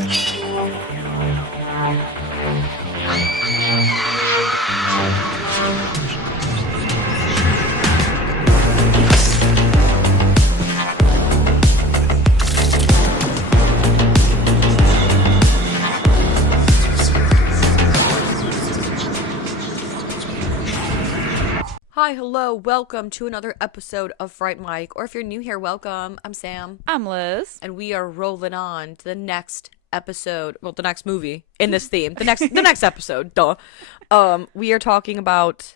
Hi, hello, welcome to another episode of Fright Mic, or if you're new here, welcome. I'm Sam. I'm Liz. And we are rolling on to the next episode, well, the next movie in this theme. The next episode, duh. We are talking about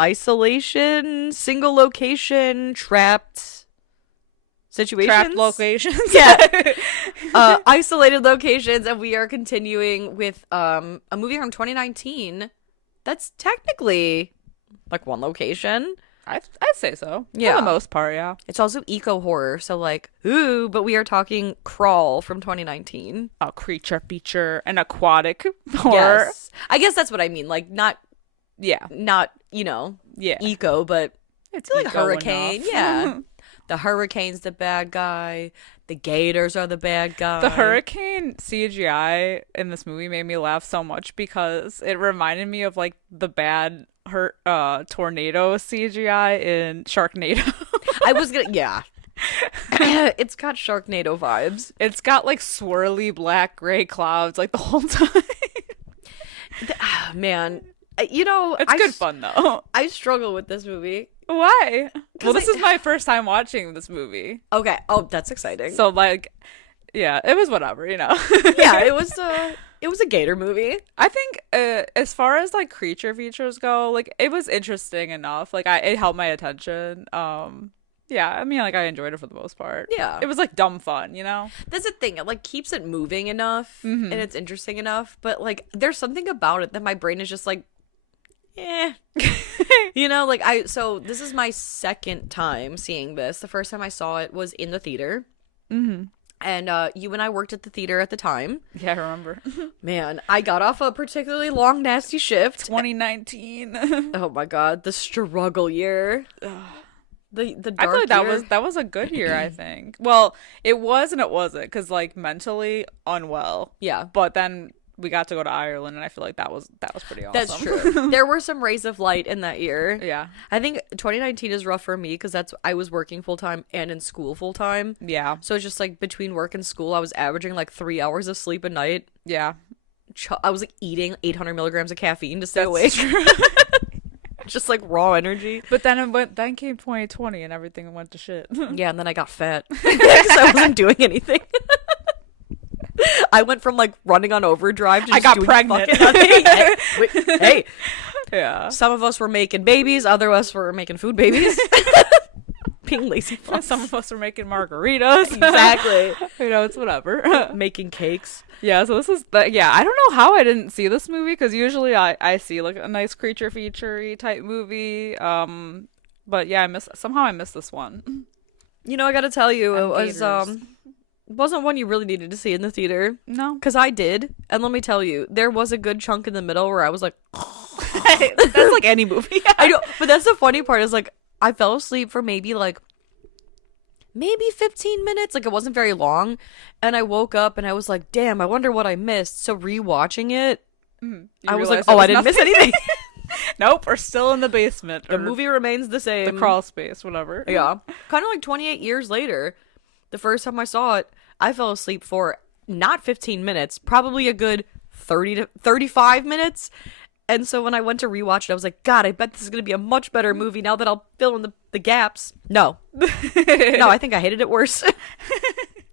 isolation, single location, trapped situations. Trapped locations. Yeah. Isolated locations, and we are continuing with a movie from 2019 that's technically like one location. I'd say so. Yeah. For the most part, yeah. It's also eco horror, so like, ooh, but we are talking Crawl from 2019. A creature feature, an aquatic horror. Yes. I guess that's what I mean. Like, not, Yeah. Yeah. Eco, but It's like a eco hurricane. enough. Yeah. The hurricane's the bad guy. The gators are the bad guy. The hurricane CGI in this movie made me laugh so much because it reminded me of like the bad tornado CGI in Sharknado. Yeah. It's got Sharknado vibes. It's got like swirly black gray clouds like the whole time. Man, it's good fun though. I struggle with this movie. Why? Well, this is my first time watching this movie. Okay. Oh, that's exciting. So like, yeah, it was whatever, Yeah, it was a gator movie. I think as far as like creature features go, like it was interesting enough. Like it held my attention. Yeah, I mean, like I enjoyed it for the most part. Yeah, it was like dumb fun, you know. That's the thing. It like keeps it moving enough, Mm-hmm. and it's interesting enough. But like, there's something about it that my brain is just like, So this is my second time seeing this. The first time I saw it was in the theater. Mm-hmm. And you and I worked at the theater at the time. Yeah, I remember. Man, I got off a particularly long, nasty shift. 2019. Oh my god, the struggle year. The dark I feel like year. that was a good year, I think. Well, it was and it wasn't, because like mentally unwell. Yeah. But then we got to go to Ireland, and I feel like that was pretty awesome. That's true. There were some rays of light in that year. Yeah. I think 2019 is rough for me because I was working full time and in school full time. Yeah. So it's just like between work and school, I was averaging like 3 hours of sleep a night. Yeah. I was like eating 800 milligrams of caffeine to stay That's awake. true. Just like raw energy. But then then came 2020 and everything went to shit. Yeah, and then I got fat because I wasn't doing anything. I went from like running on overdrive to just I got doing pregnant. fucking nothing. Hey. Yeah. Some of us were making babies, other of us were making food babies. Being lazy. Some of us were making margaritas. Exactly. It's whatever. Making cakes. Yeah, so this is I don't know how I didn't see this movie, because usually I see like a nice creature feature-y type movie. But yeah, I missed this one. I gotta tell you, it Gators. wasn't one you really needed to see in the theater. No. Because I did. And let me tell you, there was a good chunk in the middle where I was like, That's like any movie. I know. But that's the funny part is like, I fell asleep for maybe 15 minutes. Like, it wasn't very long. And I woke up and I was like, damn, I wonder what I missed. So rewatching it, I was like, oh, I didn't miss anything. Nope, we're still in the basement. The movie remains the same. The crawl space, whatever. Yeah. Kind of like 28 years later, the first time I saw it, I fell asleep for not 15 minutes, probably a good 30 to 35 minutes. And so when I went to rewatch it, I was like, God, I bet this is going to be a much better movie now that I'll fill in the gaps. No. No, I think I hated it worse.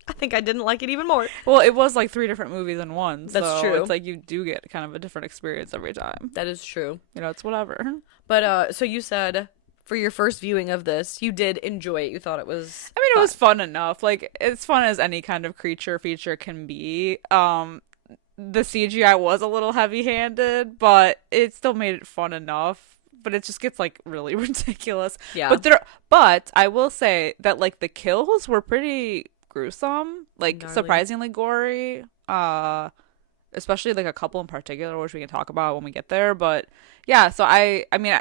I think I didn't like it even more. Well, it was like 3 different movies in one. That's true. It's like you do get kind of a different experience every time. That is true. It's whatever. But so you said for your first viewing of this, you did enjoy it. You thought it was I mean, it was fun enough. Like, it's fun as any kind of creature feature can be. The CGI was a little heavy-handed, but it still made it fun enough. But it just gets like really ridiculous. Yeah. But I will say that like the kills were pretty gruesome, like Gnarly. surprisingly gory. Especially like a couple in particular, which we can talk about when we get there. But yeah, so I mean,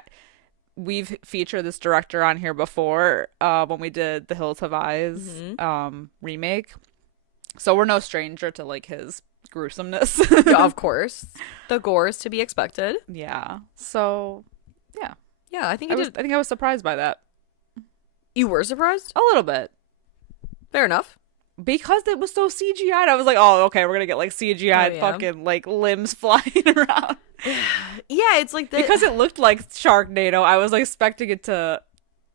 we've featured this director on here before when we did The Hills Have Eyes remake. So we're no stranger to like his gruesomeness. Yeah, of course. The gore is to be expected. Yeah. So yeah. Yeah, I think I think I was surprised by that. You were surprised? A little bit. Fair enough. Because it was so CGI'd, I was like, oh, okay, we're gonna get like CGI'd fucking like limbs flying around. Yeah, it's like because it looked like Sharknado, I was expecting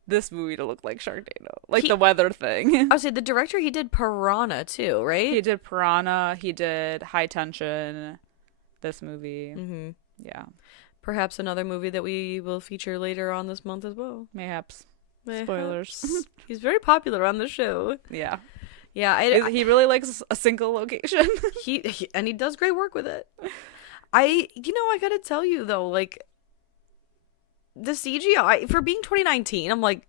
this movie to look like Sharknado. Like the weather thing. I would say the director, he did Piranha too, right? He did Piranha, he did High Tension, this movie. Mm-hmm. Yeah. Perhaps another movie that we will feature later on this month as well. Mayhaps. Spoilers. He's very popular on the show. Yeah. Yeah, he really likes a single location. And he does great work with it. I gotta tell you though, like the CGI for being 2019, I'm like,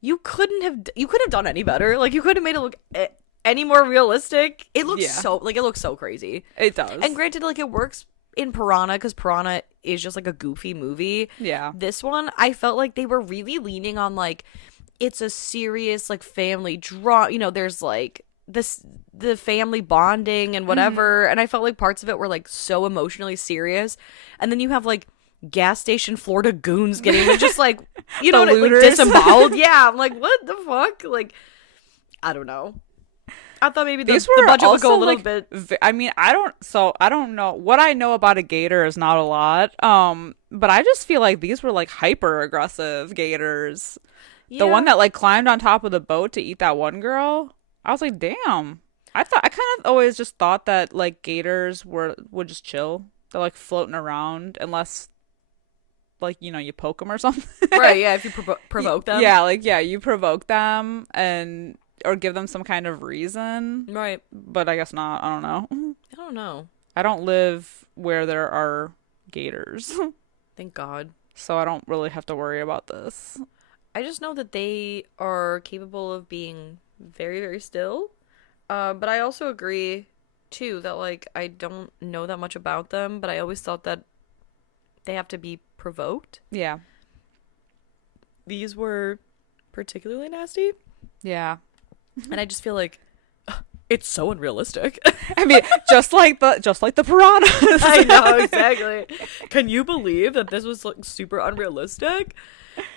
you couldn't have done any better. Like you could have made it look any more realistic. It looks it looks so crazy. It does. And granted, like it works in Piranha because Piranha is just like a goofy movie. Yeah. This one, I felt like they were really leaning on like it's a serious like family drama. You know, there's like the family bonding and whatever, and I felt like parts of it were like so emotionally serious, and then you have like gas station Florida goons getting just like you know like disemboweled. Yeah, I'm like, what the fuck? Like, I don't know. I thought maybe the budget would go a little bit. I mean, I don't know. What I know about a gator is not a lot. But I just feel like these were like hyper aggressive gators. Yeah. The one that like climbed on top of the boat to eat that one girl. I was like, damn. I kind of always just thought that like gators would just chill. They're like floating around unless like, you know, you poke them or something. Right, yeah, if you provoke them. Yeah, like, yeah, you provoke them or give them some kind of reason. Right. But I guess not. I don't know. I don't know. I don't live where there are gators. Thank God. So I don't really have to worry about this. I just know that they are capable of being very, very still. But I also agree, too, that, like, I don't know that much about them, but I always thought that they have to be provoked. Yeah. These were particularly nasty. Yeah. And I just feel like it's so unrealistic. I mean, just like the piranhas. I know, exactly. Can you believe that this was like super unrealistic?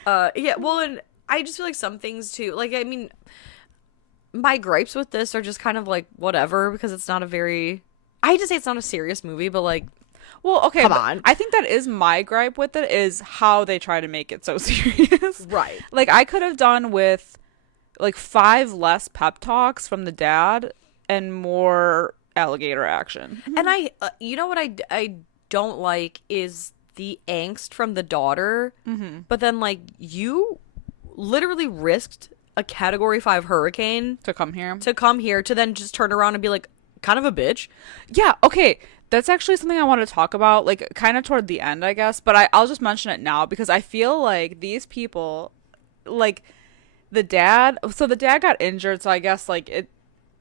Yeah, well, and I just feel like some things too, like, I mean, my gripes with this are just kind of like whatever, because it's not I hate to say it's not a serious movie, but like, well, okay, come on. I think that is my gripe with it, is how they try to make it so serious. Right. Like, I could have done with like 5 less pep talks from the dad and more alligator action. And I you know what I don't like is the angst from the daughter. Mm-hmm. But then like you literally risked a category 5 hurricane to come here to then just turn around and be like kind of a bitch. Yeah, okay. That's actually something I want to talk about, like kind of toward the end, I guess, but I'll just mention it now because I feel like these people, like the dad got injured, so I guess like it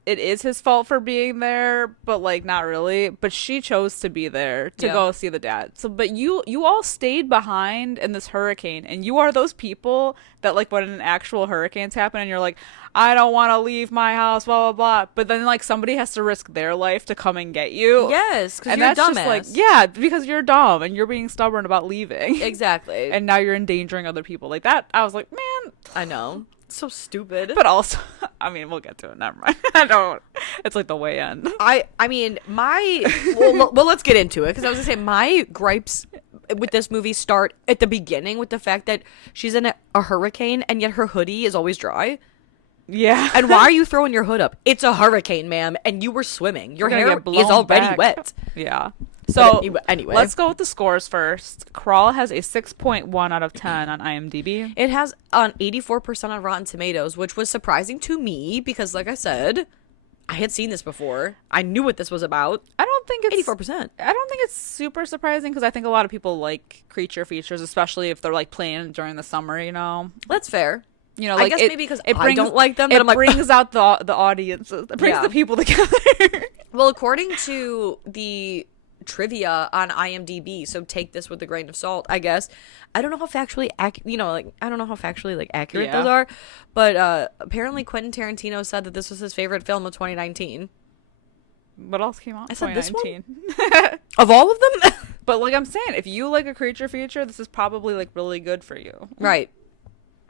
is his fault for being there, but like not really. But she chose to be there to go see the dad. So, but you all stayed behind in this hurricane, and you are those people that like when an actual hurricanes happen, and you're like, I don't want to leave my house, blah blah blah. But then like somebody has to risk their life to come and get you. Yes, because you're a dumbass. Just like, yeah, because you're dumb and you're being stubborn about leaving. Exactly. And now you're endangering other people like that. I was like, man, I know. So stupid. But also, I mean, we'll get to it. Never mind. I don't. It's like the way in. I mean, well, let's get into it, because I was gonna say my gripes with this movie start at the beginning with the fact that she's in a hurricane and yet her hoodie is always dry. Yeah. And why are you throwing your hood up? It's a hurricane, ma'am, and you were swimming. Your hair is already wet. Yeah. So anyway, let's go with the scores first. Crawl has a 6.1 out of 10 on IMDb. It has an 84% on Rotten Tomatoes, which was surprising to me because, like I said, I had seen this before. I knew what this was about. I don't think it's 84%. I don't think it's super surprising because I think a lot of people like creature features, especially if they're like playing during the summer. You know, that's fair. You know, like I guess maybe because I don't like them. But it brings out the audiences. It brings the people together. Well, according to the trivia on IMDb, so take this with a grain of salt, I guess. I don't know how factually I don't know how factually like accurate those are, but apparently Quentin Tarantino said that this was his favorite film of 2019. What else came out in I said this 2019? Of all of them? But like I'm saying, if you like a creature feature, this is probably like really good for you. Right.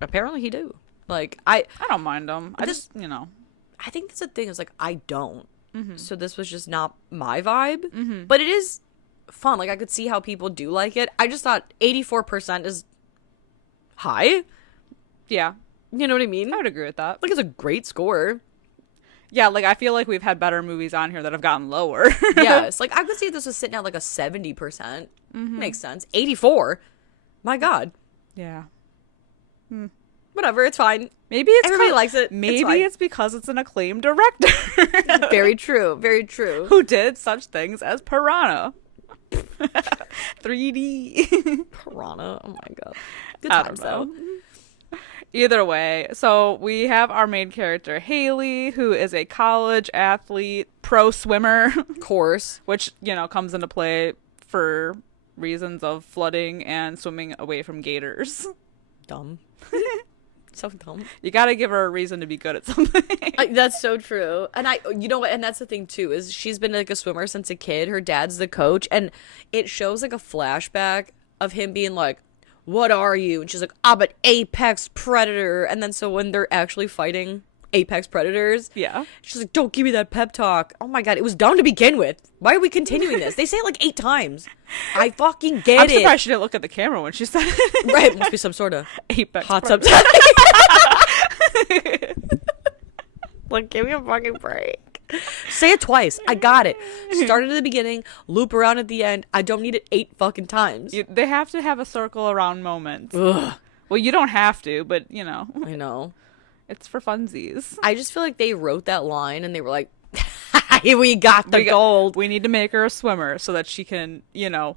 Apparently he do. Like I don't mind them. I just, I think that's the thing is like I don't. So this was just not my vibe. But it is fun. Like I could see how people do like it. I just thought 84% is high. Yeah. You know what I mean? I would agree with that. Like it's a great score. Yeah, like I feel like we've had better movies on here that have gotten lower. Yes. Like I could see this was sitting at like a 70%. Makes sense. 84. My God. Yeah. Whatever, it's fine. Maybe it's everybody likes it. Maybe it's because it's an acclaimed director. Very true. Very true. Who did such things as Piranha. 3D. Piranha. Oh my God. Good I times don't know. though. Either way, so we have our main character, Haley, who is a college athlete, pro swimmer. Of course. Which, comes into play for reasons of flooding and swimming away from gators. Dumb. So dumb. You gotta give her a reason to be good at something. That's so true. And you know what? And that's the thing too, is she's been like a swimmer since a kid. Her dad's the coach. And it shows like a flashback of him being like, what are you? And she's like, I'm an apex predator. And then so when they're actually fighting apex predators, Yeah. she's like, don't give me that pep talk. Oh my God, it was dumb to begin with. Why are we continuing this? They say it like 8 times. I fucking get I'm it. surprised she didn't look at the camera when she said it. Right, must be some sort of Apex hot predator. tub. Like, give me a fucking break. Say it twice. I got it. Start it at the beginning, loop around at the end. I don't need it 8 fucking times. They have to have a circle around moment. Ugh. Well, you don't have to, but, I know. it's for funsies. I just feel like they wrote that line and they were like, we got the gold. We need to make her a swimmer so that she can,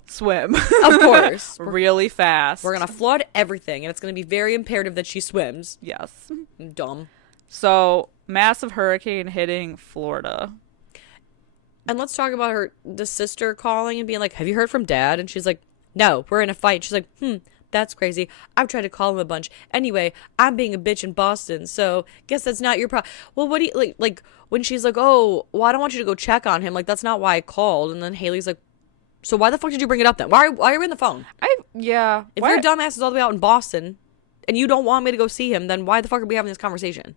swim. Of course. Really fast. We're going to flood everything and it's going to be very imperative that she swims. Yes. Dumb. So, massive hurricane hitting Florida. And let's talk about the sister calling and being like, have you heard from Dad? And she's like, no, we're in a fight. She's like, that's crazy. I've tried to call him a bunch. Anyway, I'm being a bitch in Boston, so guess that's not your problem. Well, what do you, like, when she's like, oh, well, I don't want you to go check on him. Like, that's not why I called. And then Haley's like, so why the fuck did you bring it up then? Why are you in the phone? If your dumbass is all the way out in Boston and you don't want me to go see him, then why the fuck are we having this conversation?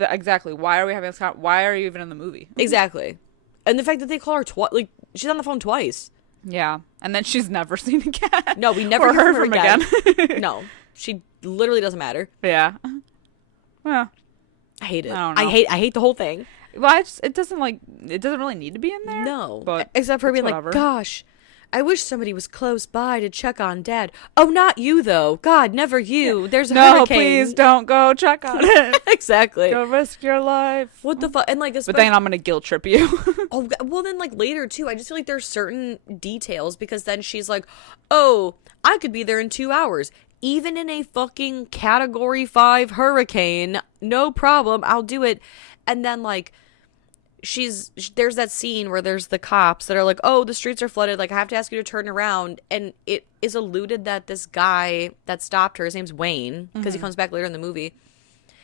Exactly. Why are we having this why are you even in the movie? Exactly. And the fact that they call her twice, like, she's on the phone twice. Yeah. And then she's never seen again. No, we never heard heard from her again. No. She literally doesn't matter. Yeah. Well, I hate it. I don't know. I hate the whole thing. Well, it doesn't really need to be in there. No. But except for being whatever. like, gosh, I wish somebody was close by to check on Dad. Oh, not you, though. God, never you. There's a no, hurricane. please don't go check on it. Exactly. Go risk your life. What the fuck? And like, But then I'm gonna guilt trip you. oh, well, then like later too, I just feel like there's certain details because then she's like, oh, I could be there in 2 hours. Even in a fucking Category 5 hurricane, no problem, I'll do it. And then like, there's that scene where there's the cops that are like, oh, the streets are flooded, like I have to ask you to turn around, and it is alluded that this guy that stopped her, his name's Wayne, because he comes back later in the movie,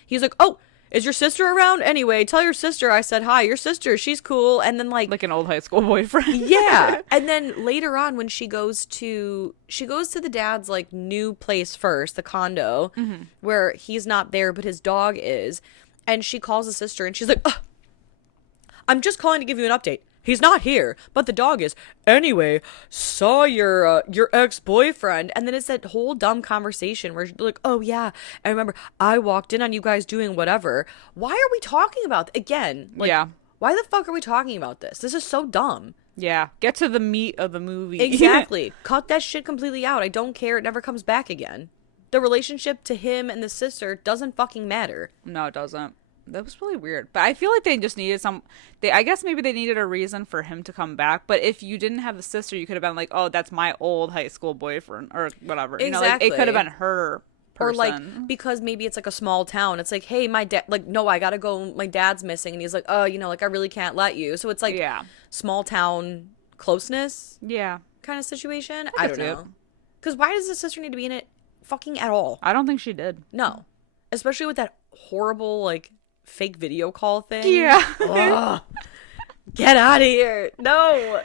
he's like, oh, is your sister around? Anyway, tell your sister I said hi. Your sister, she's cool. And then like an old high school boyfriend. Yeah. And then later on when she goes to the dad's like new place first, the condo, where he's not there but his dog is, and she calls the sister and she's like, ugh, I'm just calling to give you an update. He's not here, but the dog is. Anyway, saw your ex-boyfriend. And then it's that whole dumb conversation where she's like, oh yeah, I remember I walked in on you guys doing whatever. Why are we talking about again? Like, yeah. Why the fuck are we talking about this? This is so dumb. Yeah. Get to the meat of the movie. Exactly. Cut that shit completely out. I don't care. It never comes back again. The relationship to him and the sister doesn't fucking matter. No, it doesn't. That was really weird. But I feel like they just needed I guess maybe they needed a reason for him to come back. But if you didn't have the sister, you could have been like, oh, that's my old high school boyfriend or whatever. Exactly. You know, like, it could have been her person. Or like, because maybe it's like a small town. It's like, hey, my dad, like, no, I gotta go. My dad's missing. And he's like, oh, like, I really can't let you. So it's like, yeah, small town closeness Yeah. kind of situation. I I could don't see it. know. Because why does the sister need to be in it fucking at all? I don't think she did. No. Especially with that horrible, like, fake video call thing. Yeah. Ugh. Get out of here. No.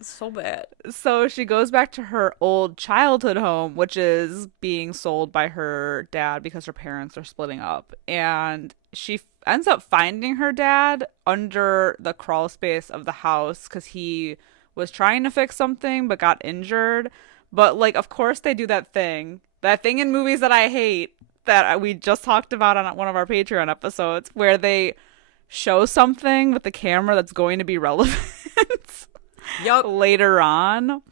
So bad. So she goes back to her old childhood home, which is being sold by her dad because her parents are splitting up. And she ends up finding her dad under the crawl space of the house because he was trying to fix something but got injured. But, like, of course they do that thing in movies that I hate that we just talked about on one of our Patreon episodes where they show something with the camera that's going to be relevant. Yup. Later on,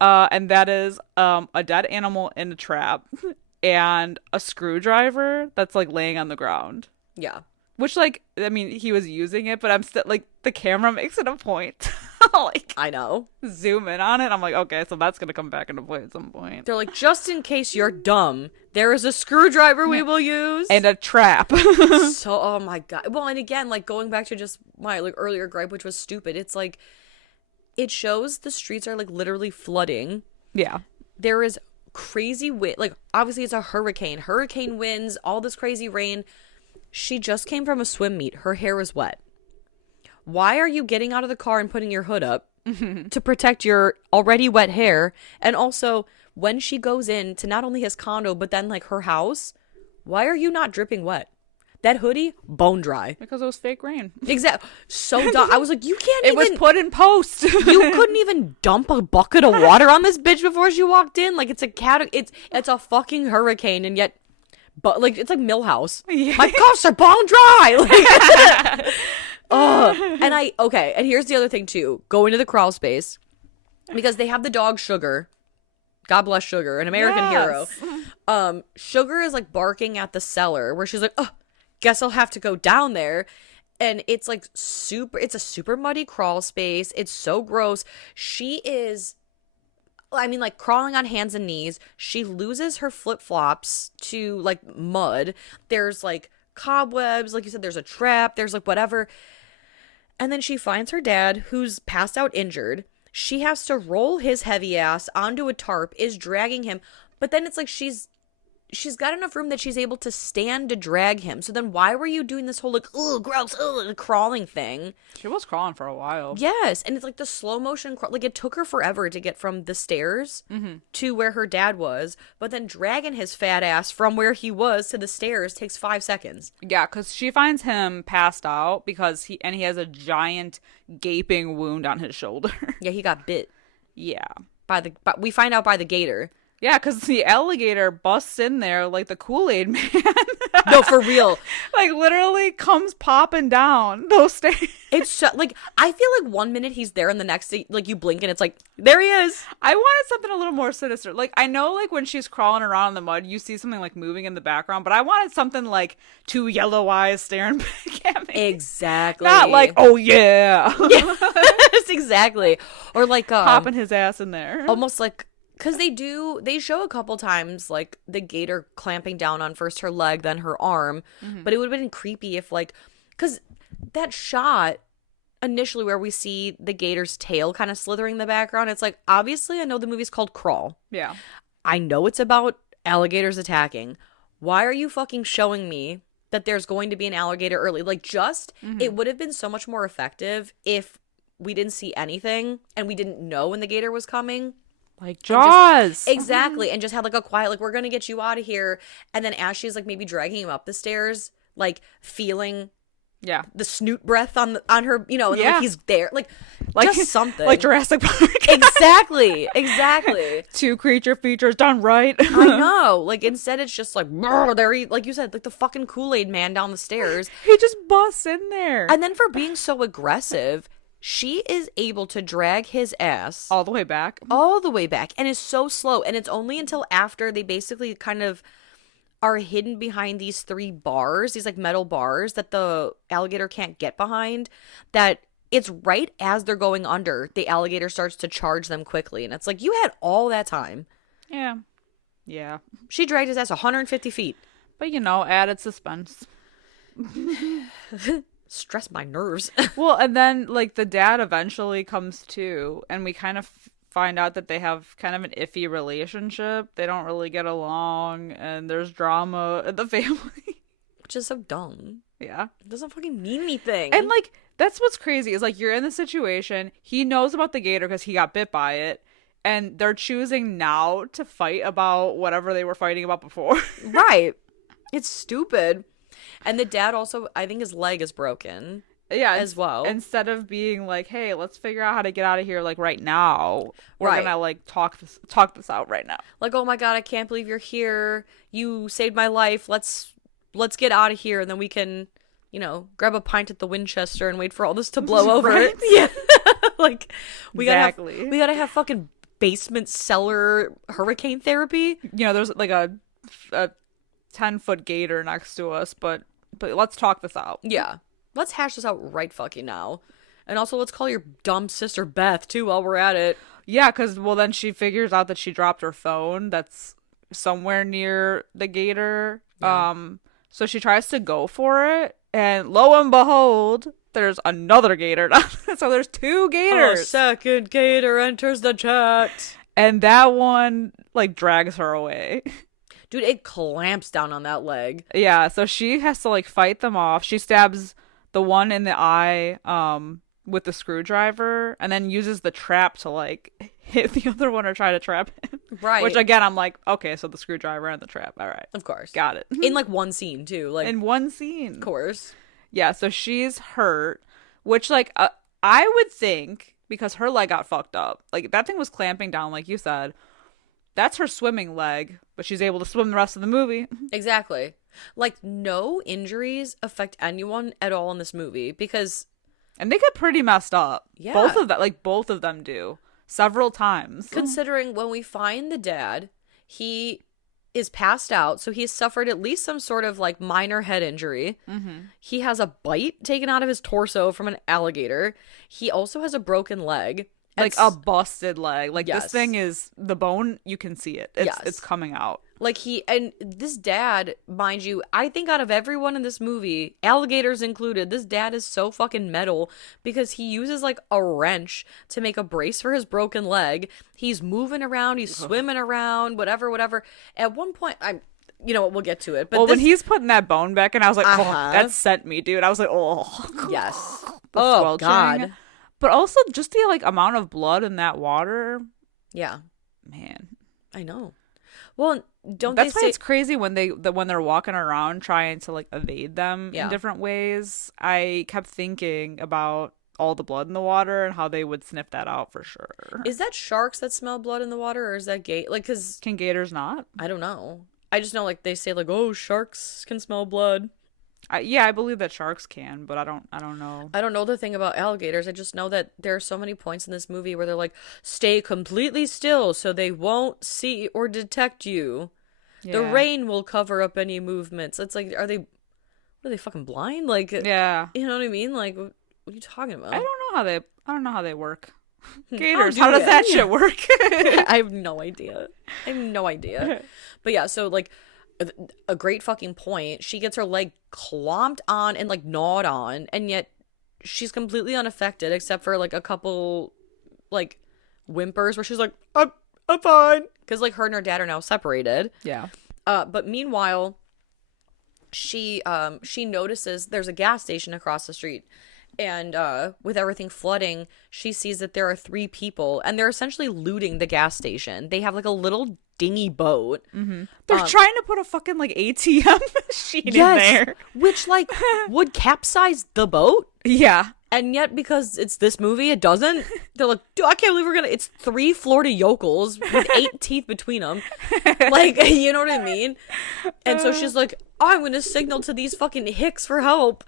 and that is a dead animal in a trap and a screwdriver that's like laying on the ground. Yeah. Which, like, I mean, he was using it, but I'm still like, the camera makes it a point. Like, I know. zoom in on it. I'm like, okay, so that's gonna come back into play at some point. They're like, just in case you're dumb, there is a screwdriver we will use. And a trap. So, oh my God. Well, and again, like, going back to just my, like, earlier gripe, which was stupid, it's like, it shows the streets are, like, literally flooding. Yeah. There is crazy wind. Like, obviously, it's a hurricane. Hurricane winds, all this crazy rain. She just came from a swim meet. Her hair is wet. Why are you getting out of the car and putting your hood up to protect your already wet hair? And also, when she goes in to not only his condo, but then, like, her house, why are you not dripping wet? That hoodie, bone dry. Because it was fake rain. Exactly. So dumb. I was like, you can't It even... was put in post. You couldn't even dump a bucket of water on this bitch before she walked in. Like, it's a it's a fucking hurricane, and yet, but like, it's like Millhouse. Yeah. My cuffs are bone dry. Like, and here's the other thing too. Go into the crawl space because they have the dog Sugar. God bless Sugar, an American hero. Sugar is like barking at the cellar where she's like, oh, guess I'll have to go down there. And it's like it's a super muddy crawl space. It's so gross. She is, I mean, like, crawling on hands and knees. She loses her flip-flops to, like, mud. There's, like, cobwebs. Like you said, there's a trap. There's, like, whatever. And then she finds her dad, who's passed out injured. She has to roll his heavy ass onto a tarp, is dragging him. But then it's like she's got enough room that she's able to stand to drag him. So then why were you doing this whole, like, ugh, gross, ugh, crawling thing? She was crawling for a while. Yes, and it's like the slow motion like, it took her forever to get from the stairs to where her dad was, but then dragging his fat ass from where he was to the stairs takes 5 seconds. Yeah, because she finds him passed out because he has a giant gaping wound on his shoulder. Yeah, he got bit Yeah. but we find out by the gator. Yeah, because the alligator busts in there like the Kool-Aid man. No, for real. Like, literally comes popping down those stairs. It's so, like, I feel like 1 minute he's there and the next, like, you blink and it's like, there he is. I wanted something a little more sinister. Like, I know, like, when she's crawling around in the mud, you see something, like, moving in the background, but I wanted something like 2 yellow eyes staring back at me. Exactly. Not like, oh, yeah. Yes, exactly. Or like, popping his ass in there. almost like, because they show a couple times, like, the gator clamping down on first her leg, then her arm. But it would have been creepy if, like, because that shot initially where we see the gator's tail kind of slithering in the background, it's like, obviously, I know the movie's called Crawl. Yeah. I know it's about alligators attacking. Why are you fucking showing me that there's going to be an alligator early? Like, just, it would have been so much more effective if we didn't see anything and we didn't know when the gator was coming. Like Jaws. Exactly. And just had, like, a quiet, like, we're going to get you out of here. And then as she's, like, maybe dragging him up the stairs, feeling the snoot breath on her, you know, and like he's there. Like just something. Like Jurassic Park. Exactly. Exactly. 2 creature features done right. I know. Like, instead it's just like, there, like you said, like the fucking Kool-Aid man down the stairs. He just busts in there. And then for being so aggressive, she is able to drag his ass all the way back. And is so slow. And it's only until after they basically kind of are hidden behind these 3 bars, these, like, metal bars that the alligator can't get behind, that it's right as they're going under, the alligator starts to charge them quickly. And it's like, you had all that time. Yeah. Yeah. She dragged his ass 150 feet. But, you know, added suspense. stress my nerves. Well, and then like the dad eventually comes to, and we kind of find out that they have kind of an iffy relationship. They don't really get along, and there's drama in the family. Which is so dumb. Yeah. It doesn't fucking mean anything. And like that's what's crazy is like you're in the situation. He knows about the gator because he got bit by it, and they're choosing now to fight about whatever they were fighting about before. Right. It's stupid. And the dad also, I think his leg is broken. Yeah, as well. Instead of being like, "Hey, let's figure out how to get out of here like right now. We're gonna like talk this out right now." Like, oh my god, I can't believe you're here. You saved my life. Let's get out of here, and then we can, grab a pint at the Winchester and wait for all this to blow over. Right? Yeah, like we exactly. gotta have fucking basement cellar hurricane therapy. There's like a 10-foot gator next to us, but let's talk this out. Yeah. Let's hash this out right fucking now. And also, let's call your dumb sister Beth, too, while we're at it. Yeah, because, then she figures out that she dropped her phone that's somewhere near the gator. Yeah. So she tries to go for it, and lo and behold, there's another gator. So there's 2 gators. A second gator enters the chat. And that one, like, drags her away. Dude, it clamps down on that leg. Yeah, so she has to, like, fight them off. She stabs the one in the eye with the screwdriver, and then uses the trap to like hit the other one or try to trap him. Right. Which again, I'm like, okay, so the screwdriver and the trap. All right. Of course. Got it. In like one scene too. Like in one scene. Of course. Yeah, so she's hurt, which like I would think because her leg got fucked up. Like that thing was clamping down like you said. That's her swimming leg, but she's able to swim the rest of the movie. Exactly. Like, no injuries affect anyone at all in this movie because... And they get pretty messed up. Yeah. Both of them do. Several times. Considering when we find the dad, he is passed out, so he's suffered at least some sort of, like, minor head injury. Mm-hmm. He has a bite taken out of his torso from an alligator. He also has a broken leg. Like a busted leg. Like yes. This thing is the bone, you can see it. It's coming out. Like and this dad, mind you, I think out of everyone in this movie, alligators included, this dad is so fucking metal because he uses like a wrench to make a brace for his broken leg. He's moving around, he's swimming around, whatever. At one point, we'll get to it. But when he's putting that bone back in, I was like, oh, that sent me, dude. I was like, oh. Yes. Oh, squelching. God. But also just the like amount of blood in that water. Yeah. Man. I know. Well, that's why it's crazy when they're walking around trying to like evade them in different ways. I kept thinking about all the blood in the water and how they would sniff that out for sure. Is that sharks that smell blood in the water, or is that because can gators not? I don't know. I just know like they say like, oh, sharks can smell blood. I believe that sharks can, but I don't know. I don't know the thing about alligators. I just know that there are so many points in this movie where they're like, stay completely still so they won't see or detect you. Yeah. The rain will cover up any movements. It's like, are they fucking blind? Like, yeah, you know what I mean? Like, what are you talking about? I don't know how they work. Gators, how does that shit work? I have no idea. But yeah, so like, a great fucking point. She gets her leg clomped on and like gnawed on, and yet she's completely unaffected except for like a couple like whimpers where she's like, I'm fine, because like her and her dad are now separated. Yeah. But meanwhile, she notices there's a gas station across the street, and with everything flooding, she sees that there are 3 people, and they're essentially looting the gas station. They have like a little dingy boat. Mm-hmm. They're trying to put a fucking like ATM machine in there, which like would capsize the boat. Yeah. And yet, because it's this movie, it doesn't. They're like, dude, I can't believe it's 3 Florida yokels with 8 teeth between them. Like, you know what I mean? And so she's like, oh, I'm going to signal to these fucking hicks for help.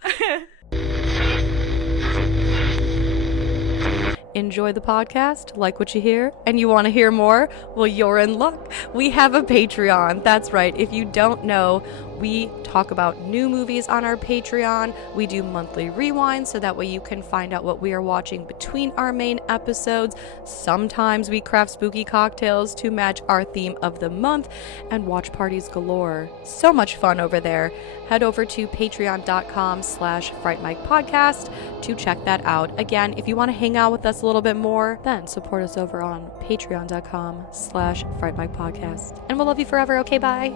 Enjoy the podcast, like what you hear, and you want to hear more? Well, you're in luck. We have a Patreon. That's right. If you don't know, We talk about new movies on our Patreon. We do monthly rewinds so that way you can find out what we are watching between our main episodes. Sometimes we craft spooky cocktails to match our theme of the month, and watch parties galore. So much fun over there. Head over to patreon.com/Fright Mic podcast to check that out. Again, if you want to hang out with us a little bit more, then support us over on patreon.com/Fright Mic podcast. And we'll love you forever. Okay, bye.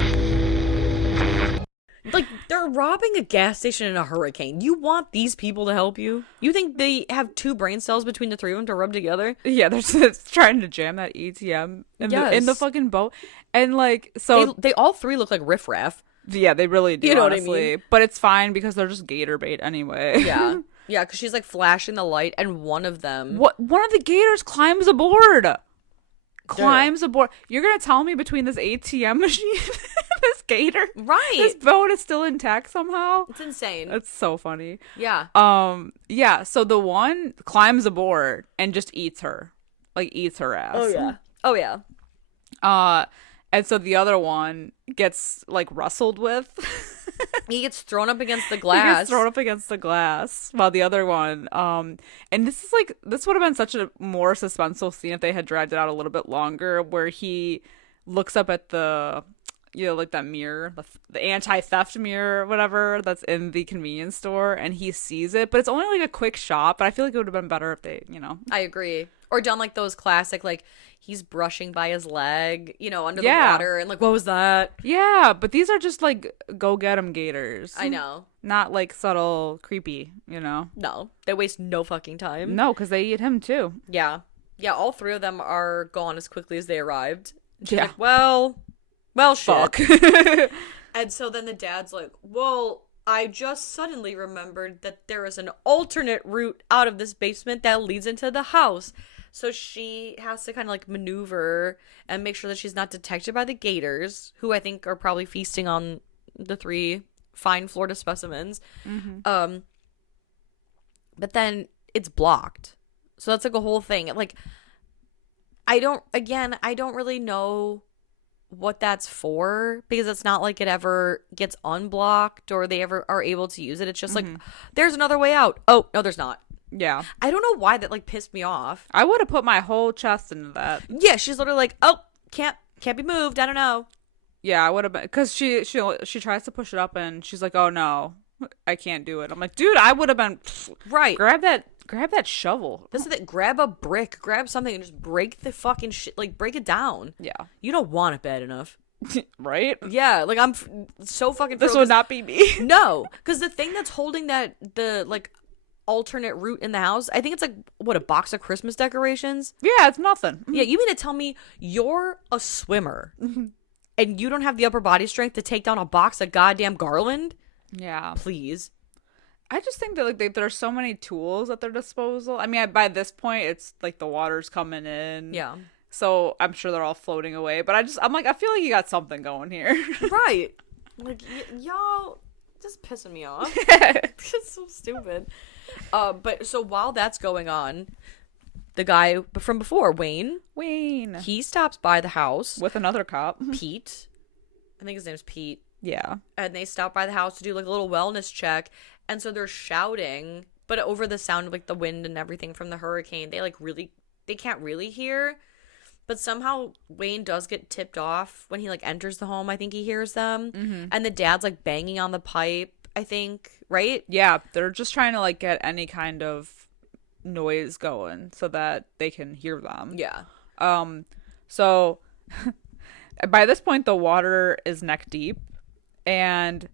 Like, they're robbing a gas station in a hurricane. You want these people to help you? You think they have 2 brain cells between the 3 of them to rub together? Yeah, they're just trying to jam that ATM in the fucking boat. And, like, so... They all 3 look like riffraff. Yeah, they really do, you know honestly. what I mean? But it's fine because they're just gator bait anyway. Yeah. Yeah, because she's, like, flashing the light, and one of them... One of the gators climbs aboard! Aboard. You're gonna tell me between this ATM machine and this gator, right? This boat is still intact somehow. It's insane. It's so funny. Yeah. Yeah. So the one climbs aboard and just eats her ass. Oh yeah. Oh yeah. And so the other one gets like wrestled with. He gets thrown up against the glass. While the other one, and this would have been such a more suspenseful scene if they had dragged it out a little bit longer, where he looks up at the, like that mirror, the anti-theft mirror or whatever that's in the convenience store, and he sees it, but it's only like a quick shot, but I feel like it would have been better if they, I agree. Or done like those classic, like, he's brushing by his leg, under the water, and like, what was that? Yeah, but these are just like, go get 'em gators. I know. Not like subtle, creepy, No, they waste no fucking time. No, because they eat him too. Yeah. Yeah, all 3 of them are gone as quickly as they arrived. She's yeah. like, well, shit. Fuck. And so then the dad's like, well, I just suddenly remembered that there is an alternate route out of this basement that leads into the house. So she has to kind of like maneuver and make sure that she's not detected by the gators, who I think are probably feasting on the 3 fine Florida specimens. Mm-hmm. But then it's blocked. So that's like a whole thing. Like, I don't really know what that's for, because it's not like it ever gets unblocked or they ever are able to use it. It's just like, there's another way out. Oh, no, there's not. Yeah. I don't know why that like pissed me off. I would have put my whole chest into that. Yeah, she's literally like, oh, can't be moved. I don't know. Yeah, I would have been, because she tries to push it up and she's like, oh no, I can't do it. I'm like, dude, I would have been right. Grab that shovel. This is it. Grab a brick, grab something, and just break the fucking shit. Like, break it down. Yeah. You don't want it bad enough. Right? Yeah, like I'm so fucking. This would not be me. No, because the thing that's holding the like alternate route in the house, I think it's like, what, a box of Christmas decorations? Yeah, it's nothing. Yeah, you mean to tell me you're a swimmer and you don't have the upper body strength to take down a box of goddamn garland? Yeah. Please. I just think that like there's so many tools at their disposal. I mean, by this point, it's like the water's coming in. Yeah. So I'm sure they're all floating away. But I'm like, I feel like you got something going here. Right. Like, y'all just pissing me off. It's so stupid. But so while that's going on, the guy from before, Wayne, he stops by the house with another cop, Pete. I think his name's Pete. Yeah. And they stop by the house to do like a little wellness check. And so they're shouting, but over the sound of like the wind and everything from the hurricane, they can't really hear. But somehow Wayne does get tipped off when he like enters the home. I think he hears them. Mm-hmm. And the dad's like banging on the pipe, I think, right? Yeah, they're just trying to like get any kind of noise going so that they can hear them. Yeah. So by this point the water is neck deep, and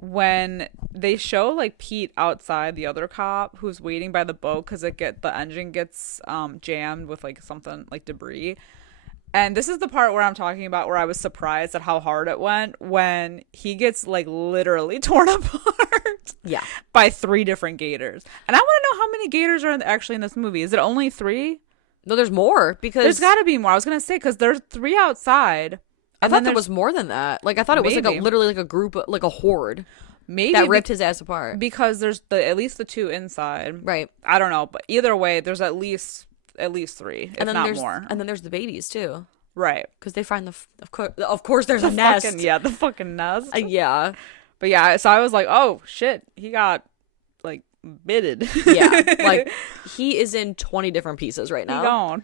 when they show like Pete outside, the other cop who's waiting by the boat because the engine gets jammed with like something like debris. And this is the part where I'm talking about where I was surprised at how hard it went when he gets like literally torn apart. Yeah. By 3 different gators. And I want to know how many gators are actually in this movie. Is it only 3? No, there's more, because there's got to be more. I was gonna say, because there's 3 outside. I thought there was more than that. Like, I thought it was like literally like a group, like a horde. Maybe that ripped his ass apart. Because there's at least the 2 inside. Right. I don't know, but either way, there's at least 3, if not more. And then there's the babies too. Right. Because they find of course there's a nest. The fucking nest. Yeah. But yeah, so I was like, oh shit, he got like bitted. Yeah. Like he is in 20 different pieces right now. He gone.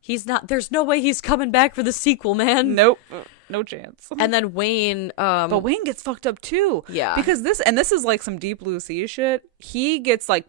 He's not, there's no way he's coming back for the sequel, man. Nope. No chance. And then Wayne, but Wayne gets fucked up too. Yeah. Because this is like some Deep Blue Sea shit. He gets like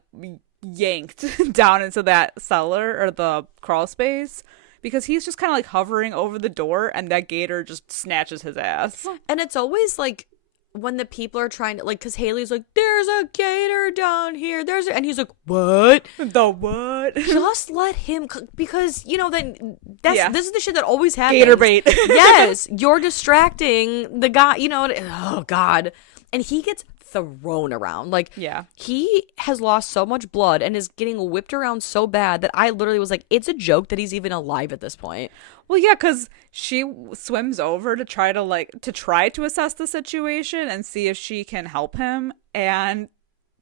yanked down into that cellar or the crawl space because he's just kind of like hovering over the door and that gator just snatches his ass. And it's always like when the people are trying to, like, because Haley's like, there's a gator down here. And he's like, what? The what? Just let him, because, you know, this is the shit that always happens. Gator bait. Yes. You're distracting the guy, you know, oh, God. And he gets thrown around. Like, yeah. He has lost so much blood and is getting whipped around so bad that I literally was like, it's a joke that he's even alive at this point. Well, yeah, because she swims over to try to assess the situation and see if she can help him, and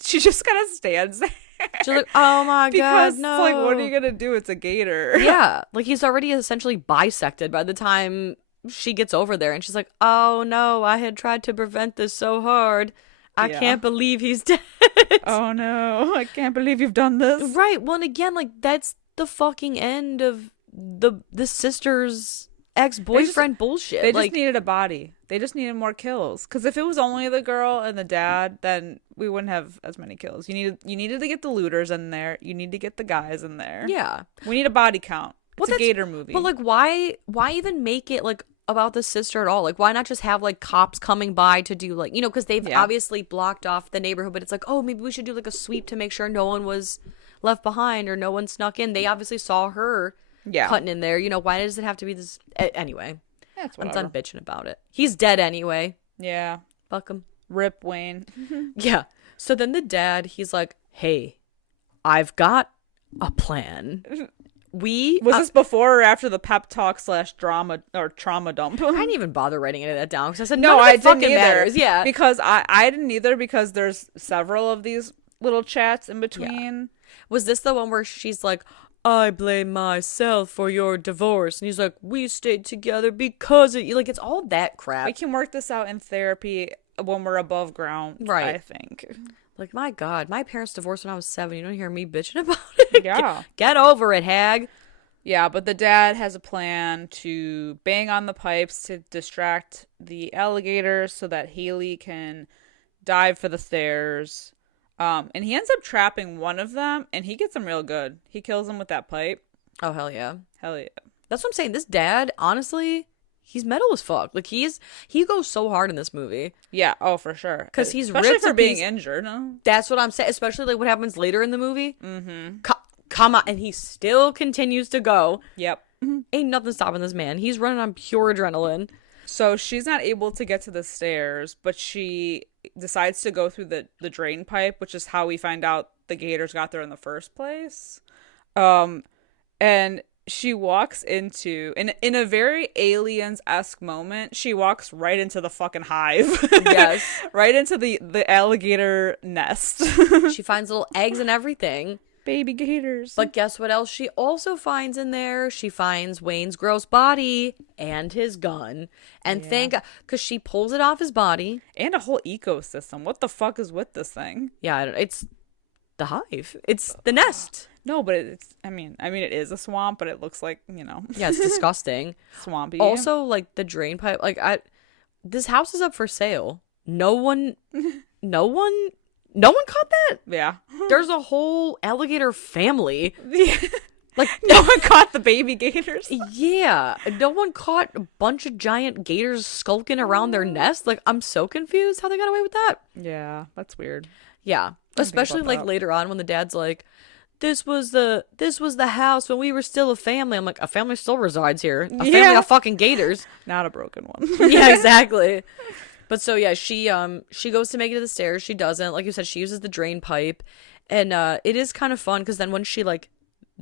she just kind of stands there. She's like, oh my because God, no. Like, what are you gonna do? It's a gator. Yeah, like he's already essentially bisected by the time she gets over there, and she's like, oh no, I had tried to prevent this so hard. I can't believe he's dead. Oh no, I can't believe you've done this. Right. Well, and again, like that's the fucking end of the sister's ex-boyfriend bullshit. They just needed a body. They just needed more kills. Because if it was only the girl and the dad, then we wouldn't have as many kills. You needed to get the looters in there. You need to get the guys in there. Yeah. We need a body count. It's a gator movie. But like, why even make it like about the sister at all? Like, why not just have like cops coming by to do like, you know, because they've obviously blocked off the neighborhood, but it's like, oh, maybe we should do like a sweep to make sure no one was left behind or no one snuck in. They obviously saw her cutting in there. You know, why does it have to be this? Anyway, I'm done bitching about it. He's dead anyway. Yeah. Fuck him. Rip Wayne. Yeah. So then the dad, he's like, hey, I've got a plan. Was this before or after the pep talk / drama or trauma dump? I didn't even bother writing any of that down because I said no, I didn't either. Matters. Yeah, because I didn't either because there's several of these little chats in between. Yeah. Was this the one where she's like, I blame myself for your divorce, and he's like, we stayed together because of you. Like, it's all that crap. We can work this out in therapy when we're above ground, right? I think. Like, my God, my parents divorced when I was 7. You don't hear me bitching about it? Yeah. Get over it, hag. Yeah, but the dad has a plan to bang on the pipes to distract the alligators so that Haley can dive for the stairs. And he ends up trapping one of them, and he gets him real good. He kills him with that pipe. Oh, hell yeah. Hell yeah. That's what I'm saying. This dad, honestly, he's metal as fuck. Like, he goes so hard in this movie. Yeah, oh, for sure. Because he's especially ripped for being injured. No? That's what I'm saying. Especially, like, what happens later in the movie. Mm-hmm. Come on. And he still continues to go. Yep. Ain't nothing stopping this man. He's running on pure adrenaline. So she's not able to get to the stairs, but she decides to go through the drain pipe, which is how we find out the gators got there in the first place. And she walks into, in a very Aliens-esque moment, she walks right into the fucking hive. Yes. Right into the alligator nest. She finds little eggs and everything. Baby gators. But guess what else she also finds in there? She finds Wayne's gross body and his gun. And because she pulls it off his body. And a whole ecosystem. What the fuck is with this thing? Yeah, it's the hive. It's the nest. No, but it's, I mean, it is a swamp, but it looks like, you know. Yeah, it's disgusting. Swampy. Also, like, the drain pipe, like, this house is up for sale. No one caught that? Yeah. There's a whole alligator family. Yeah. Like, no one caught the baby gators. Yeah. No one caught a bunch of giant gators skulking around their nest. Like, I'm so confused how they got away with that. Yeah, that's weird. Yeah. Especially, like, later on when the dad's like, this was the house when we were still a family. I'm like, a family still resides here. A family of fucking gators. Not a broken one. Yeah, exactly. But so yeah, she goes to make it to the stairs. She doesn't. Like you said, she uses the drain pipe, and it is kind of fun because then when she like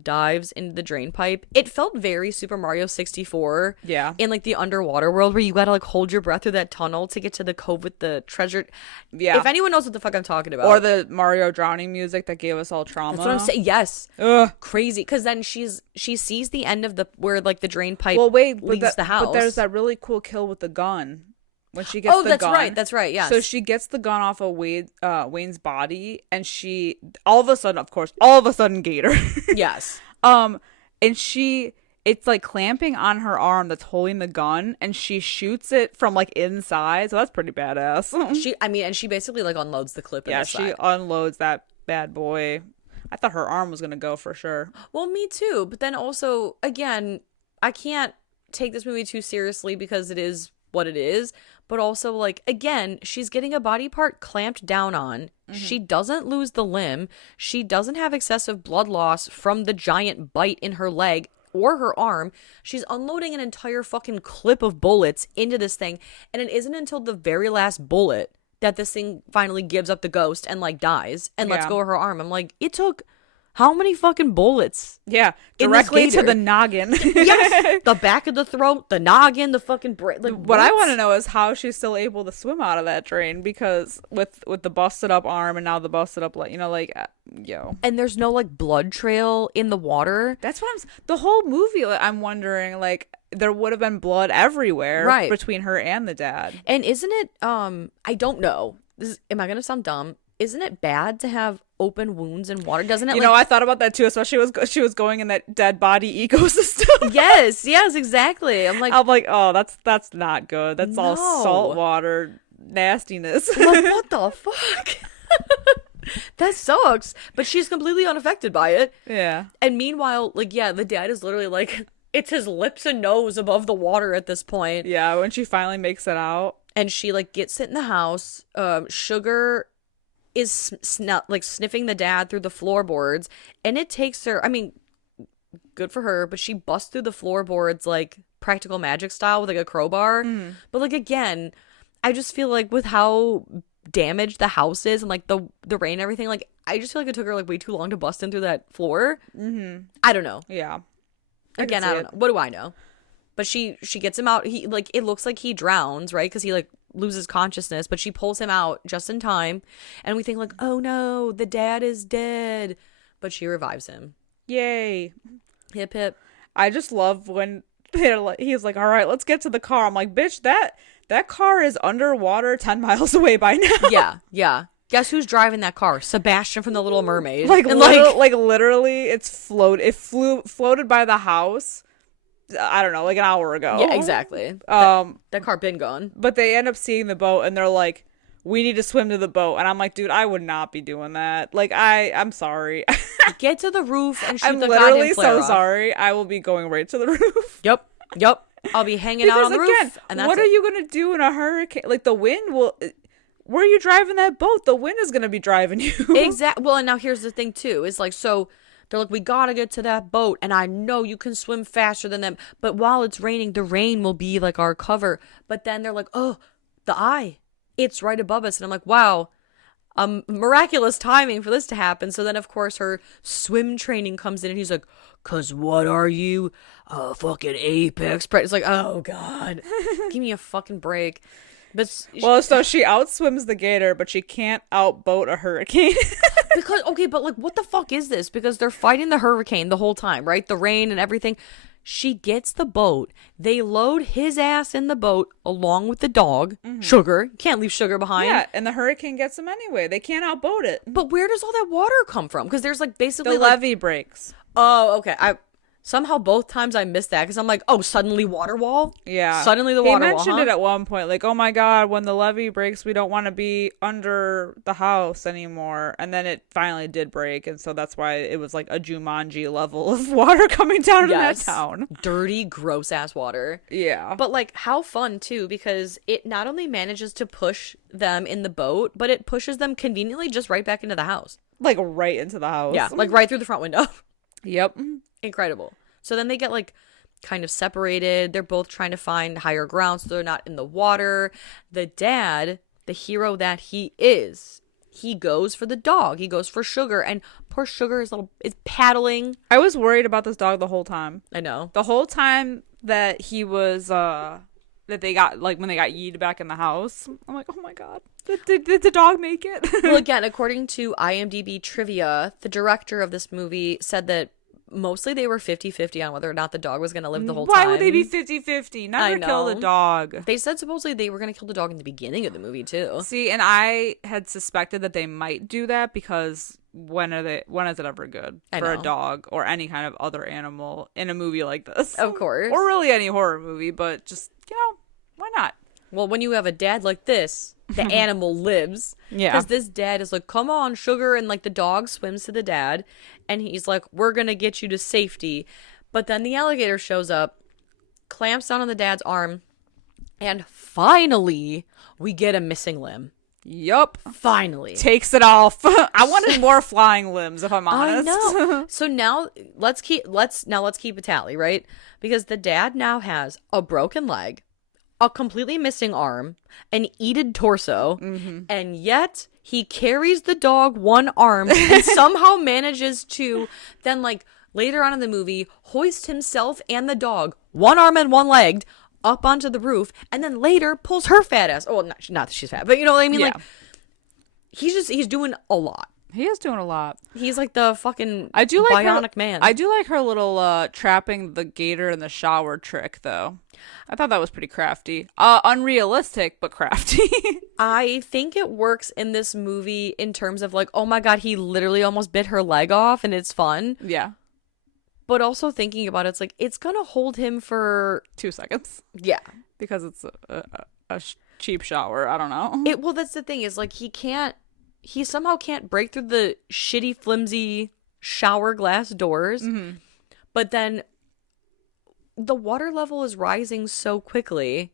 dives into the drain pipe, it felt very Super Mario 64. Yeah. In like the underwater world where you gotta like hold your breath through that tunnel to get to the cove with the treasure. Yeah. If anyone knows what the fuck I'm talking about. Or the Mario drowning music that gave us all trauma. That's what I'm saying. Yes. Ugh. Crazy. Because then she sees the end of the where like the drain pipe leaves the house. But there's that really cool kill with the gun. When she gets the gun. That's right, yes. So she gets the gun off of Wayne's body, and she, all of a sudden, Gator. Yes. And it's like clamping on her arm that's holding the gun, and she shoots it from like inside, so that's pretty badass. And she basically like unloads the clip in the side. She unloads that bad boy. I thought her arm was gonna go for sure. Well, me too, but then also, again, I can't take this movie too seriously because it is what it is, but also like, again, she's getting a body part clamped down on. She doesn't lose the limb. She doesn't have excessive blood loss from the giant bite in her leg or her arm. She's unloading an entire fucking clip of bullets into this thing, and it isn't until the very last bullet that this thing finally gives up the ghost and like dies and lets go of her arm. I'm like, it took how many fucking bullets? Yeah, directly to the noggin. Yes, the back of the throat, the noggin, the fucking brain. Like, what I want to know is how she's still able to swim out of that drain, because with the busted up arm and now the busted up leg, yo. And there's no like blood trail in the water. That's what the whole movie. I'm wondering, like, there would have been blood everywhere between her and the dad. And isn't it? I don't know. Am I gonna sound dumb? Isn't it bad to have open wounds in water? Doesn't it? I thought about that too, especially she was going in that dead body ecosystem. Yes, exactly. I'm like, oh, that's not good. That's all salt water nastiness. I'm like, what the fuck? That sucks. But she's completely unaffected by it. Yeah. And meanwhile, like, yeah, the dad is literally like, it's his lips and nose above the water at this point. Yeah, when she finally makes it out. And she like gets it in the house. Sugar is sniffing the dad through the floorboards, and it takes her, I mean, good for her, but she busts through the floorboards like practical magic style with like a crowbar. But like, again, I just feel like with how damaged the house is and like the rain and everything, like I just feel like it took her like way too long to bust in through that floor. I don't know. Yeah, again, I don't know. What do I know? But she gets him out. He like, it looks like he drowns, right? Because he like loses consciousness, but she pulls him out just in time, and we think like, oh no, the dad is dead, but she revives him. Yay. Hip hip. I just love when he's like, all right, let's get to the car. I'm like, bitch, that car is underwater 10 miles away by now. Yeah. Guess who's driving that car? Sebastian from The Little Mermaid. Like literally it floated by the house, I don't know, like an hour ago. Yeah, exactly. That car been gone. But they end up seeing the boat, and they're like, we need to swim to the boat. And I'm like, dude, I would not be doing that. Like, I'm sorry. Get to the roof and shoot I'm the literally goddamn flare so off. sorry. I will be going right to the roof. Yep. I'll be hanging out on the roof. And that's what are you going to do in a hurricane? Like, the wind will... Where are you driving that boat? The wind is going to be driving you. Exactly. Well, and now here's the thing, too. Is like, so... They're like, we gotta get to that boat, and I know you can swim faster than them, but while it's raining, the rain will be like our cover. But then they're like, oh, the eye, it's right above us. And I'm like, wow, miraculous timing for this to happen. So then, of course, her swim training comes in, and he's like, cause what are you? Fucking apex predator. It's like, oh, God, give me a fucking break. But so she outswims the gator, but she can't outboat a hurricane. Because, okay, but like, what the fuck is this? Because they're fighting the hurricane the whole time, right? The rain and everything. She gets the boat. They load his ass in the boat along with the dog. Sugar. Can't leave Sugar behind. Yeah, and the hurricane gets them anyway. They can't outboat it. But where does all that water come from? Because there's like basically the levee breaks. Oh, okay. Somehow both times I missed that because I'm like, oh, suddenly water wall? Yeah. Suddenly the water wall, He mentioned it at one point, like, oh my God, when the levee breaks, we don't want to be under the house anymore. And then it finally did break, and so that's why it was like a Jumanji level of water coming down in that town. Dirty, gross-ass water. Yeah. But like, how fun, too, because it not only manages to push them in the boat, but it pushes them conveniently just right back into the house. Like, right into the house. Yeah, like right through the front window. Yep. Incredible. So then they get like kind of separated. They're both trying to find higher ground so they're not in the water. The dad, the hero that he is he goes for the dog. He goes for Sugar, and poor Sugar is paddling. I was worried about this dog the whole time. I know. The whole time that he was, that they got, like, when they got yeeted back in the house, I'm like, oh my god, did the dog make it? Well, again, according to IMDb trivia, the director of this movie said that mostly they were 50-50 on whether or not the dog was going to live the whole time. Why would they be 50-50? Never kill the dog. They said supposedly they were going to kill the dog in the beginning of the movie, too. See, and I had suspected that they might do that because when is it ever good for a dog or any kind of other animal in a movie like this? Of course. Or really any horror movie, but just, why not? Well, when you have a dad like this, the animal lives. Yeah. Because this dad is like, come on, Sugar. And like the dog swims to the dad. And he's like, we're going to get you to safety. But then the alligator shows up, clamps down on the dad's arm. And finally, we get a missing limb. Yup. Finally. Takes it off. I wanted more flying limbs, if I'm honest. I know. So now let's keep a tally, right? Because the dad now has a broken leg, a completely missing arm, an eaten torso, and yet he carries the dog one arm and somehow manages to then, like, later on in the movie, hoist himself and the dog, one arm and one legged, up onto the roof, and then later pulls her fat ass. Oh, not that she's fat, but you know what I mean? Yeah. Like, he's doing a lot. He is doing a lot. He's like the fucking bionic man. I do like her little trapping the gator in the shower trick, though. I thought that was pretty crafty. Unrealistic, but crafty. I think it works in this movie in terms of like, oh my god, he literally almost bit her leg off and it's fun. Yeah. But also thinking about it, it's like, it's gonna hold him for 2 seconds. Yeah. Because it's a cheap shower. I don't know. Well, that's the thing is like, he somehow can't break through the shitty, flimsy shower glass doors. Mm-hmm. But then the water level is rising so quickly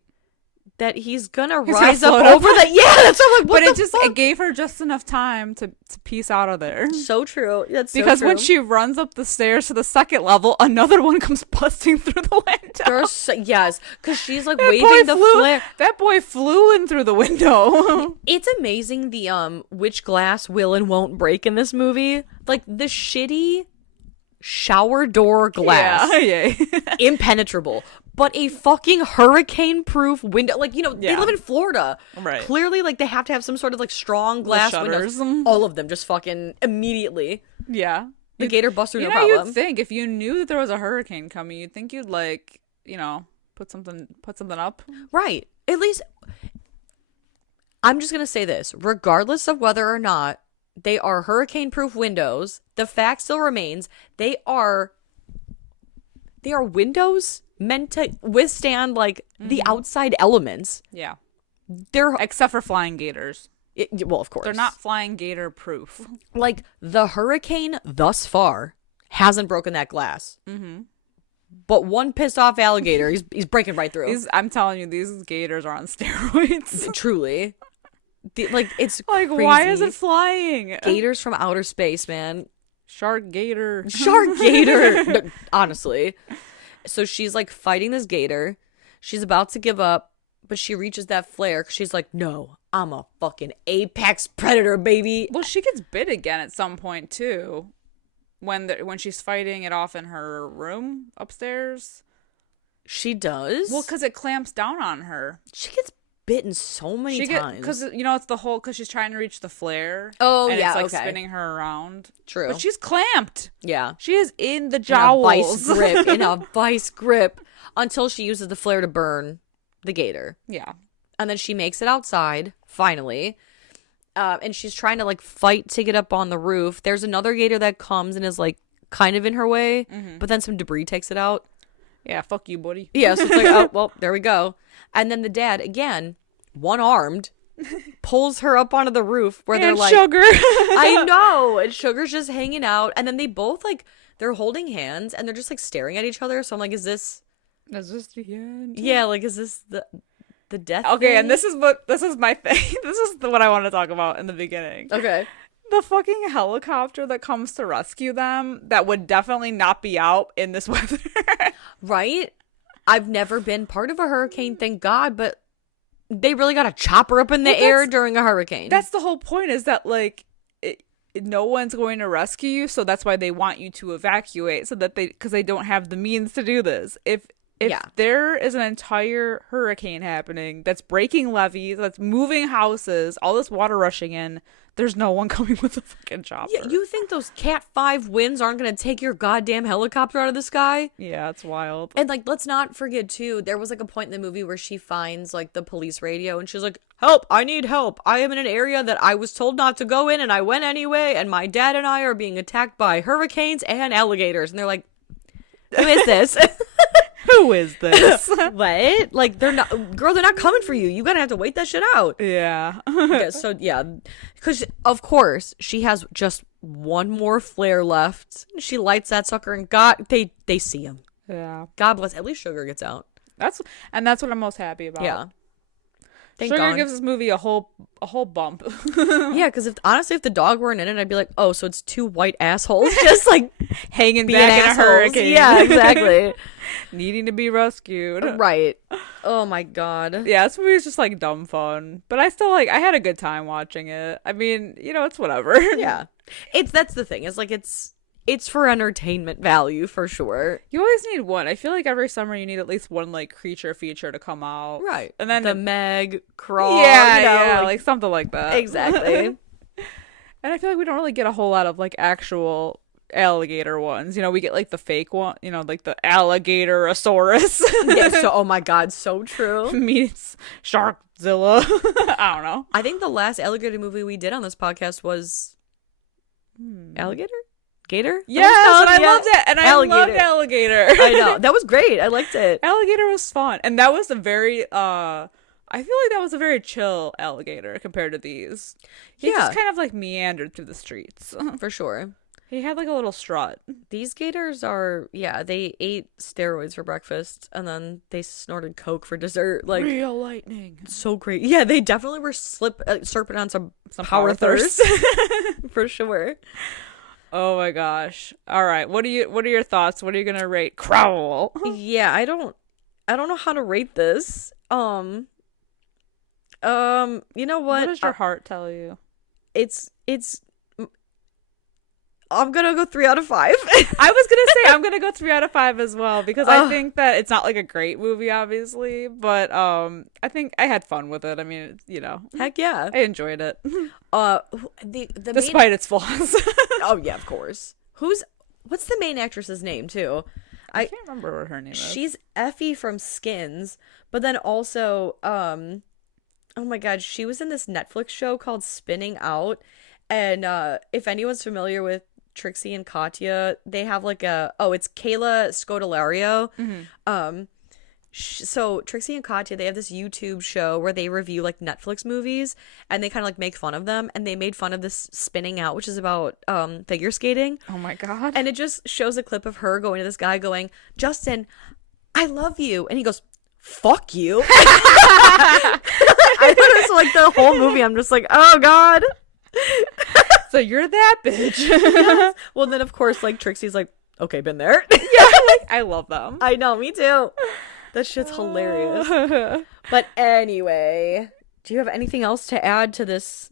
that he's gonna rise up over that. Yeah, that's what I'm like. It gave her just enough time to piece out of there. So true. That's because so true. when she runs up the stairs to the second level, another one comes busting through the window. Yes, because she's like waving the flare. That boy flew in through the window. It's amazing the which glass will and won't break in this movie. Like the shitty shower door glass, impenetrable. But a fucking hurricane-proof window, like, they live in Florida. Right. Clearly, like, they have to have some sort of, like, strong glass windows. All of them, just fucking immediately. Yeah. The gator busts through, no problem. You'd think, if you knew that there was a hurricane coming, you'd think you'd, like, put something up. Right. At least, I'm just gonna say this. Regardless of whether or not they are hurricane-proof windows, the fact still remains, they are windows meant to withstand like the outside elements. Yeah. They're except for flying gators. Well, of course. They're not flying gator proof. Like the hurricane thus far hasn't broken that glass. Mm-hmm. But one pissed off alligator, he's breaking right through. I'm telling you, these gators are on steroids. Truly. It's like, crazy. Why is it flying? Gators from outer space, man. Shark gator. No, honestly. So she's like fighting this gator. She's about to give up, but she reaches that flare because she's like, no, I'm a fucking apex predator, baby. Well, she gets bit again at some point, too. When she's fighting it off in her room upstairs. She does? Well, because it clamps down on her. She gets bitten so many times. Because, it's the whole, because she's trying to reach the flare. Oh, and yeah, it's, like, spinning her around. True. But she's clamped. Yeah. She is in the jowls. In a vice grip. Until she uses the flare to burn the gator. Yeah. And then she makes it outside, finally. And she's trying to, like, fight to get up on the roof. There's another gator that comes and is, like, kind of in her way. Mm-hmm. But then some debris takes it out. Yeah, fuck you, buddy. Yeah, so it's like, oh, well, there we go. And then the dad, again, one-armed, pulls her up onto the roof where they're like... Sugar. I know. And Sugar's just hanging out. And then they both, like, they're holding hands and they're just, like, staring at each other. So I'm like, is this the end? Yeah, like, is this the death Okay, thing? and this is my thing. This is what I want to talk about in the beginning. Okay. The fucking helicopter that comes to rescue them that would definitely not be out in this weather. Right? I've never been part of a hurricane, thank God, but they really got a chopper up in the air during a hurricane. That's the whole point, is that, like, no one's going to rescue you, so that's why they want you to evacuate, so that because they don't have the means to do this. If there is an entire hurricane happening that's breaking levees, that's moving houses, all this water rushing in, there's no one coming with a fucking chopper. Yeah, you think those Cat 5 winds aren't going to take your goddamn helicopter out of the sky? Yeah, it's wild. And, like, let's not forget, too, there was, like, a point in the movie where she finds, like, the police radio, and she's like, help, I need help. I am in an area that I was told not to go in, and I went anyway, and my dad and I are being attacked by hurricanes and alligators. And they're like, who is this? Who is this? What? Like, they're not coming for you. You gotta have to wait that shit out. Yeah. Yeah, because, of course, she has just one more flare left. She lights that sucker, and they see him. Yeah. God bless. At least Sugar gets out. That's what I'm most happy about. Yeah. Thank Sugar God. gives this movie a whole bump. Yeah, because if the dog weren't in it, I'd be like, oh, so it's two white assholes just like hanging back in a hurricane. Yeah, exactly. Needing to be rescued. Right. Oh my God. Yeah, this movie is just like dumb fun, but I had a good time watching it. I mean, it's whatever. Yeah. That's the thing. It's like it's for entertainment value for sure. You always need one. I feel like every summer you need at least one like creature feature to come out. Right. And then the Meg, Crawl. Yeah, like something like that. Exactly. And I feel like we don't really get a whole lot of like actual alligator ones. We get like the fake one, like the alligatorosaurus. Yeah, so oh my God, so true. Meets Sharkzilla. I don't know. I think the last alligator movie we did on this podcast was Alligator? Gator? Yes, and I loved it. And I Alligator. loved Alligator. I know. That was great. I liked it. Alligator was fun. And that was a very I feel like that was a very chill alligator compared to these. He just kind of like meandered through the streets. For sure. He had like a little strut. These gators are, they ate steroids for breakfast and then they snorted Coke for dessert. Like, real lightning. So great. Yeah, they definitely were serping on some power thirst. For sure. Oh my gosh. All right. What are your thoughts? What are you going to rate Crowl? Yeah, I don't know how to rate this. You know what? What does your heart tell you? It's I'm gonna go 3 out of 5. I was gonna say I'm gonna go 3 out of 5 as well, because I think that it's not like a great movie, obviously, but I think I had fun with it. I mean, Heck yeah, I enjoyed it. Despite its flaws. Oh yeah, of course. What's the main actress's name too? I can't remember what her name is. She's Effie from Skins, but then also oh my God, she was in this Netflix show called Spinning Out, and if anyone's familiar with Trixie and Katya, they have like it's Kayla Scodelario. Mm-hmm. So Trixie and Katya, they have this YouTube show where they review like Netflix movies, and they kind of like make fun of them, and they made fun of this Spinning Out, which is about figure skating. Oh my God. And it just shows a clip of her going to this guy going, Justin, I love you, and he goes, fuck you. I thought it was like the whole movie, I'm just like, oh God. So you're that bitch. Yes. Well, then of course, like Trixie's like, okay, been there. Yeah, I love them. I know, me too. That shit's hilarious. But anyway, do you have anything else to add to this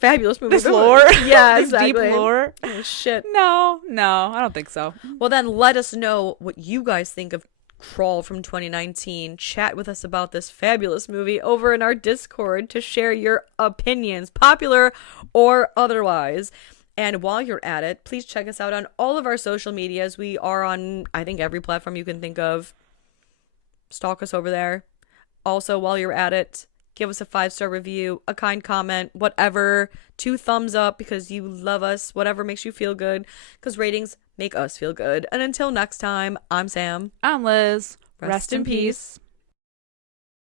fabulous movie? This lore? Yeah, this exactly. deep lore? Oh, shit. No, I don't think so. Well, then let us know what you guys think of Crawl from 2019. Chat with us about this fabulous movie over in our Discord to share your opinions, popular or otherwise. And while you're at it, please check us out on all of our social medias. We are on, I think, every platform you can think of. Stalk us over there. Also, while you're at it, give us a 5-star review, a kind comment, whatever. 2 thumbs up because you love us, whatever makes you feel good, because ratings make us feel good. And until next time, I'm Sam. I'm Liz. Rest in peace.